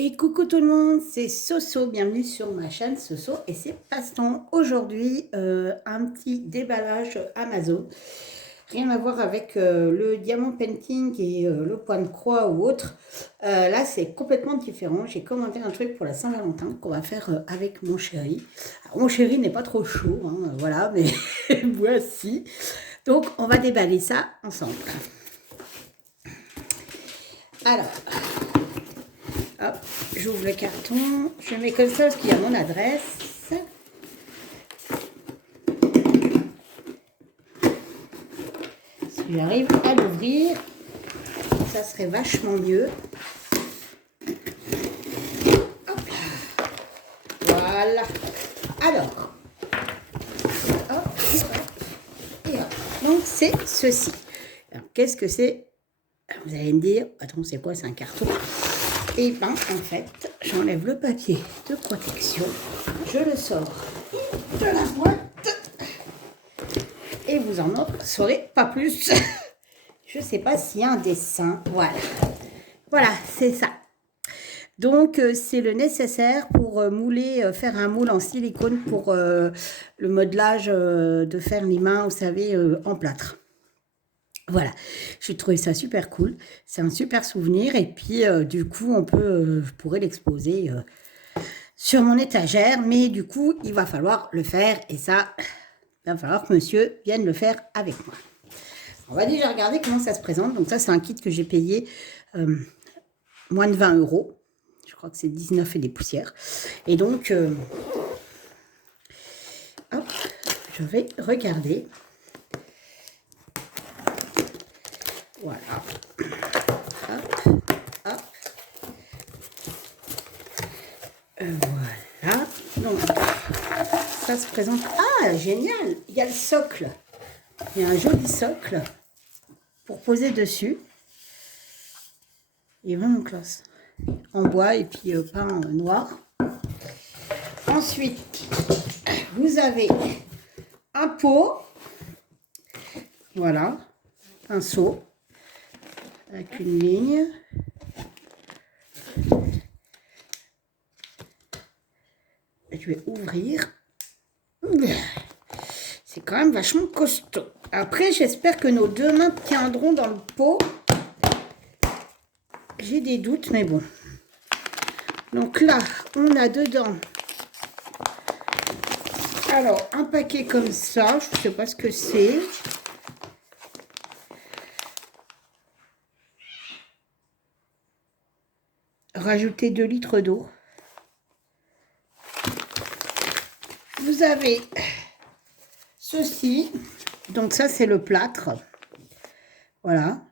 Et coucou tout le monde, c'est Soso, bienvenue sur ma chaîne Soso et c'est Passe-temps. Aujourd'hui, un petit déballage Amazon. Rien à voir avec le diamant painting et le point de croix ou autre. Là, c'est complètement différent. J'ai commandé un truc pour la Saint-Valentin qu'on va faire avec mon chéri. Alors, mon chéri n'est pas trop chaud, hein, voilà, mais voici. Donc, on va déballer ça ensemble. Alors, hop, j'ouvre le carton, je mets comme ça parce qu'il y a mon adresse. Si j'arrive à l'ouvrir, ça serait vachement mieux. Hop là. Voilà. Alors, hop, hop, et hop. Donc c'est ceci. Alors, qu'est-ce que c'est? Vous allez me dire, attends, c'est quoi? C'est un carton. Et bien, en fait, j'enlève le papier de protection, je le sors de la boîte et vous en saurez pas plus. Je sais pas s'il y a un dessin. Voilà. Voilà, c'est ça. Donc, c'est le nécessaire pour mouler, faire un moule en silicone pour le modelage de faire les mains, vous savez, en plâtre. Voilà, j'ai trouvé ça super cool. C'est un super souvenir. Et puis, du coup, je pourrais l'exposer sur mon étagère. Mais du coup, il va falloir le faire. Et ça, il va falloir que monsieur vienne le faire avec moi. On va déjà regarder comment ça se présente. Donc ça, c'est un kit que j'ai payé moins de 20 €. Je crois que c'est 19 et des poussières. Et donc, hop, je vais regarder. Voilà. Hop, hop. Voilà. Donc, ça se présente. Ah, génial! Il y a le socle. Il y a un joli socle pour poser dessus. Il est vraiment classe. En bois et puis peint noir. Ensuite, vous avez un pot. Voilà. Pinceau. Avec une ligne. Je vais ouvrir. C'est quand même vachement costaud. Après, j'espère que nos deux mains tiendront dans le pot. J'ai des doutes, mais bon. Donc là, on a dedans, alors, un paquet comme ça. Je ne sais pas ce que c'est. Rajouter 2 litres d'eau. Vous avez ceci. Donc ça, c'est le plâtre. Voilà.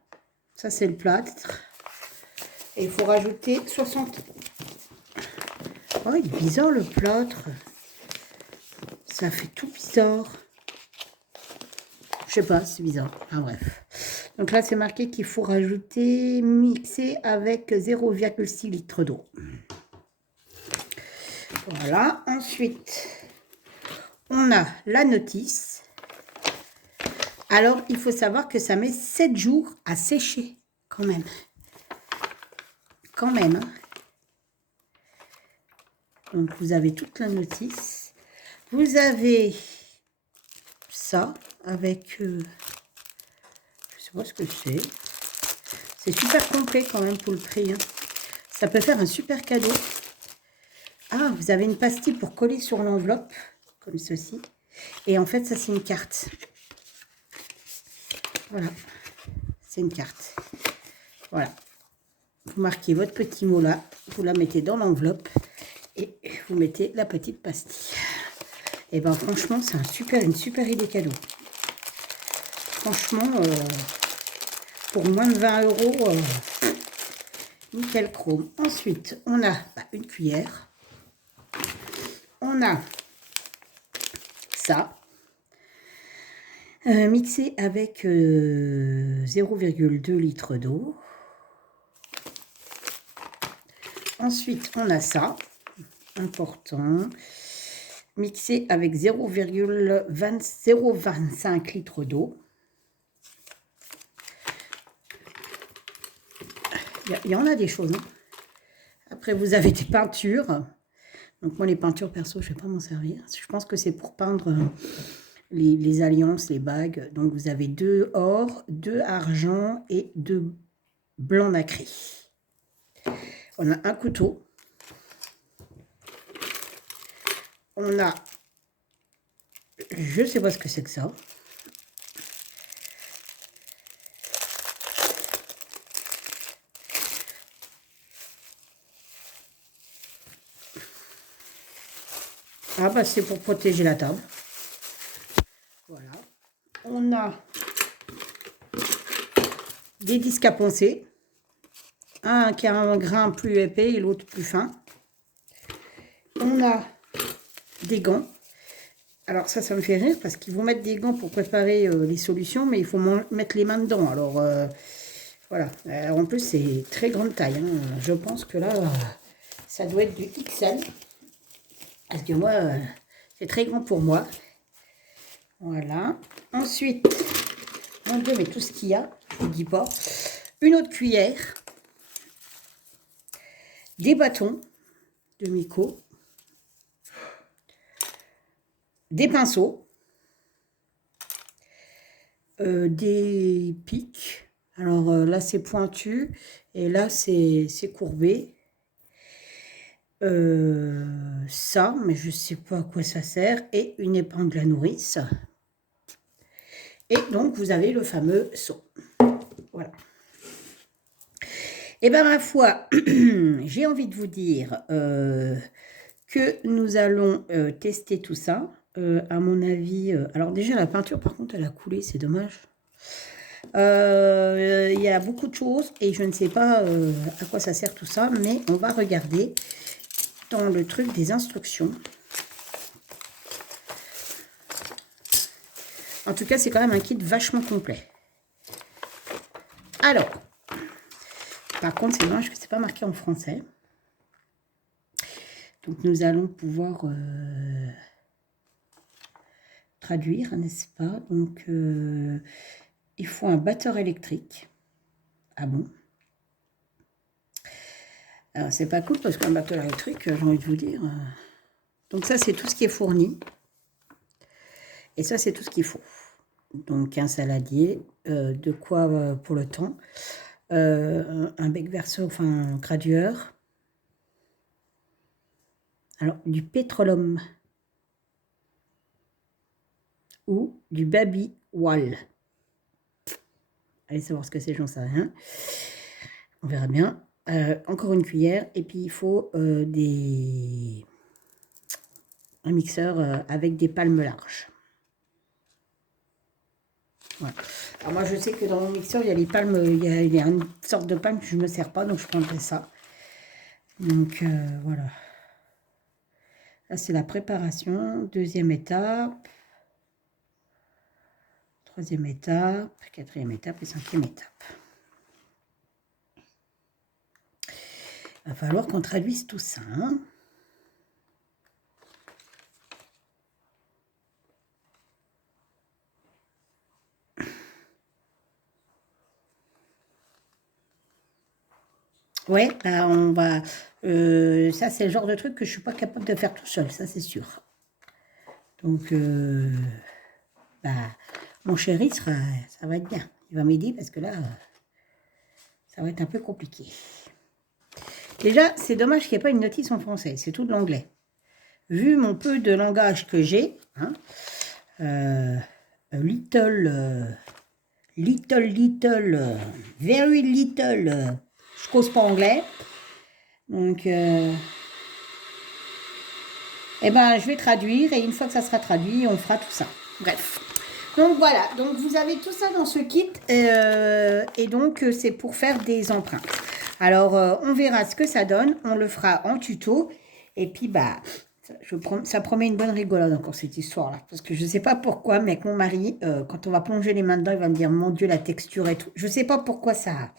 Ça, c'est le plâtre. Et il faut rajouter 60. Oh, il est bizarre le plâtre. Ça fait tout bizarre. Je sais pas, c'est bizarre. Enfin bref. Donc là, c'est marqué qu'il faut rajouter, mixer avec 0,6 litres d'eau. Voilà. Ensuite, on a la notice. Alors, il faut savoir que ça met 7 jours à sécher, quand même. Quand même. Hein. Donc, vous avez toute la notice. Vous avez ça avec... je sais pas ce que c'est. C'est super complet quand même pour le prix. Hein. Ça peut faire un super cadeau. Ah, vous avez une pastille pour coller sur l'enveloppe, comme ceci. Et en fait, ça, c'est une carte. Voilà. C'est une carte. Voilà. Vous marquez votre petit mot là. Vous la mettez dans l'enveloppe. Et vous mettez la petite pastille. Et bien, franchement, c'est une super idée cadeau. Franchement, pour moins de 20 €, nickel chrome. Ensuite, on a une cuillère. On a ça. Mixé avec 0,2 litres d'eau. Ensuite, on a ça. Important. Mixé avec 0,25 litres d'eau. Il y en a des choses. Hein. Après, vous avez des peintures. Donc moi, les peintures perso, je ne vais pas m'en servir. Je pense que c'est pour peindre les alliances, les bagues. Donc vous avez 2 or, 2 argent et 2 blancs nacrés. On a un couteau. On a, je ne sais pas ce que c'est que ça. Ah bah c'est pour protéger la table. Voilà. On a des disques à poncer. Un qui a un grain plus épais et l'autre plus fin. On a des gants. Alors ça me fait rire parce qu'ils vont mettre des gants pour préparer les solutions, mais il faut mettre les mains dedans. Alors voilà. En plus c'est très grande taille. Hein. Je pense que là, ça doit être du XL. Parce que moi, c'est très grand pour moi. Voilà. Ensuite, mon Dieu, mais tout ce qu'il y a, je ne vous dis pas. Une autre cuillère. Des bâtons de Miko. Des pinceaux. Des pics. Alors là, c'est pointu. Et là, c'est courbé. Ça, mais je sais pas à quoi ça sert, et une épingle à nourrice. Et donc, vous avez le fameux seau. Voilà. Et bien, ma foi, j'ai envie de vous dire que nous allons tester tout ça. À mon avis, alors déjà, la peinture, par contre, elle a coulé, c'est dommage. Il y a beaucoup de choses et je ne sais pas à quoi ça sert tout ça, mais on va regarder dans le truc des instructions. En tout cas, c'est quand même un kit vachement complet. Alors, par contre, c'est dommage que c'est pas marqué en français. Donc, nous allons pouvoir traduire, n'est-ce pas? Donc, il faut un batteur électrique. Ah bon? Alors, c'est pas cool parce qu'un batteur électrique, j'ai envie de vous dire. Donc, ça, c'est tout ce qui est fourni. Et ça, c'est tout ce qu'il faut. Donc, un saladier, de quoi pour le temps. Un bec verso, enfin, un gradueur. Alors, du pétrolum. Ou du baby wall. Allez savoir ce que c'est, j'en sais rien. On verra bien. Encore une cuillère. Et puis, il faut un mixeur avec des palmes larges. Voilà. Alors, moi, je sais que dans mon mixeur, il y a les palmes, il y a une sorte de palme que je ne me sers pas, donc je prendrai ça. Donc, voilà. Là, c'est la préparation. Deuxième étape. Troisième étape. Quatrième étape et cinquième étape. Il va falloir qu'on traduise tout ça. Hein. Ouais, bah on va... ça, c'est le genre de truc que je ne suis pas capable de faire tout seul, ça, c'est sûr. Donc, bah, mon chéri, ça va être bien. Il va m'aider parce que là, ça va être un peu compliqué. Déjà, c'est dommage qu'il n'y ait pas une notice en français. C'est tout de l'anglais. Vu mon peu de langage que j'ai, hein, little, very little, je cause pas anglais. Donc, eh ben, je vais traduire et une fois que ça sera traduit, on fera tout ça. Bref. Donc, voilà. Donc, vous avez tout ça dans ce kit et donc, c'est pour faire des empreintes. Alors, on verra ce que ça donne. On le fera en tuto. Et puis, bah, ça promet une bonne rigolade encore, cette histoire-là. Parce que je ne sais pas pourquoi, mais avec mon mari, quand on va plonger les mains dedans, il va me dire, mon Dieu, la texture et tout. Je ne sais pas pourquoi ça...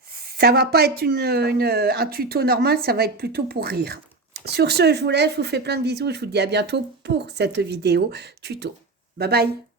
Ça va pas être un tuto normal, ça va être plutôt pour rire. Sur ce, je vous laisse, je vous fais plein de bisous. Je vous dis à bientôt pour cette vidéo tuto. Bye bye.